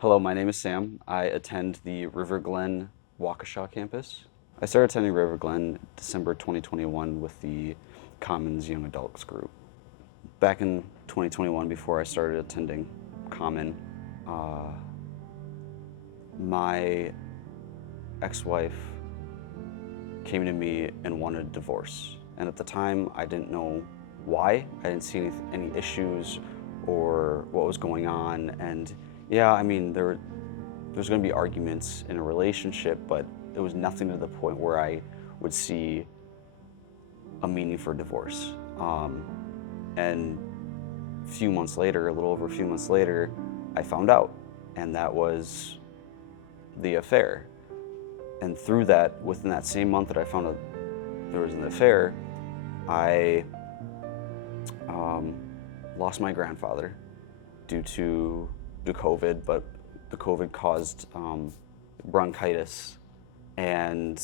Hello, my name is Sam. I attend the River Glen Waukesha campus. I started attending River Glen December 2021 with the Commons Young Adults group. Back in 2021, before I started attending Common, uh, my ex-wife came to me and wanted a divorce. And at the time, I didn't know why. I didn't see any issues or what was going on. And yeah, I mean, there's going to be arguments in a relationship, but it was nothing to the point where I would see a meaning for divorce. And a few months later, a little over a few months later, I found out, and that was the affair. And through that, within that same month that I found out there was an affair, I lost my grandfather due to COVID, but the COVID caused bronchitis, and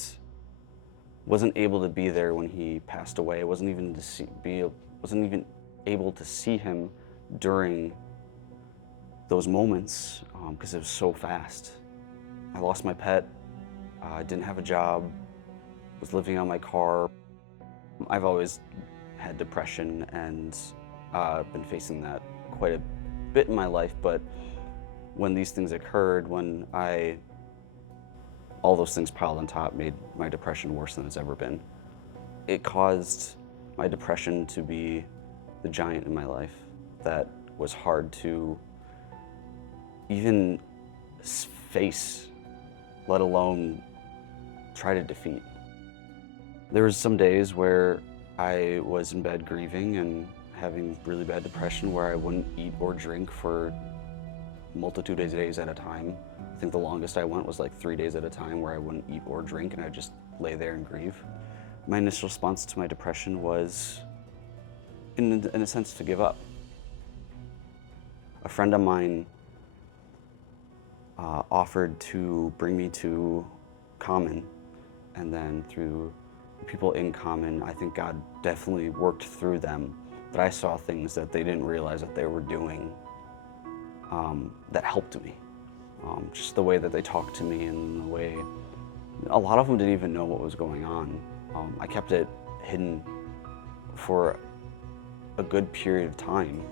wasn't able to be there when he passed away. I wasn't even able to see him during those moments because it was so fast. I lost my pet. I didn't have a job. Was living on my car. I've always had depression, and been facing that quite a bit in my life. But when these things occurred, all those things piled on top made my depression worse than it's ever been. It caused my depression to be the giant in my life that was hard to even face, let alone try to defeat. There was some days where I was in bed grieving and having really bad depression where I wouldn't eat or drink for multitude of days at a time. I think the longest I went was like 3 days at a time where I wouldn't eat or drink, and I'd just lay there and grieve. My initial response to my depression was, in a sense, to give up. A friend of mine offered to bring me to Common, and then through the people in Common, I think God definitely worked through them, that I saw things that they didn't realize that they were doing that helped me. Just the way that they talked to me, and the way a lot of them didn't even know what was going on. I kept it hidden for a good period of time.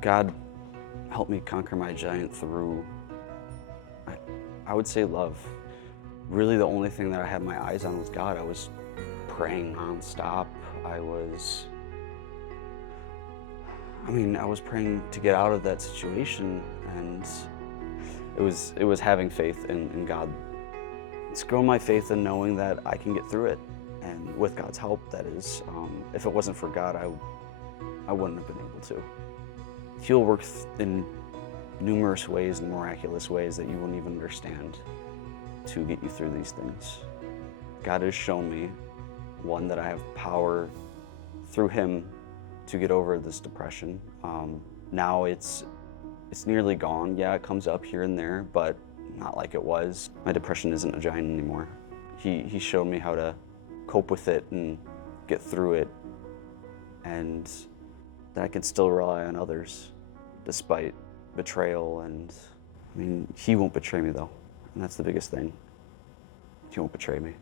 God helped me conquer my giant through, I would say, love. Really, the only thing that I had my eyes on was God. I was praying nonstop. I was praying to get out of that situation, and it was having faith in God. It's grown my faith in knowing that I can get through it, and with God's help, that is. If it wasn't for God, I wouldn't have been able to. He'll work in numerous ways and miraculous ways that you wouldn't even understand to get you through these things. God has shown me, one, that I have power through Him to get over this depression. Now it's nearly gone. Yeah, it comes up here and there, but not like it was. My depression isn't a giant anymore. He showed me how to cope with it and get through it, and that I can still rely on others despite betrayal. And I mean, He won't betray me though, and that's the biggest thing. He won't betray me.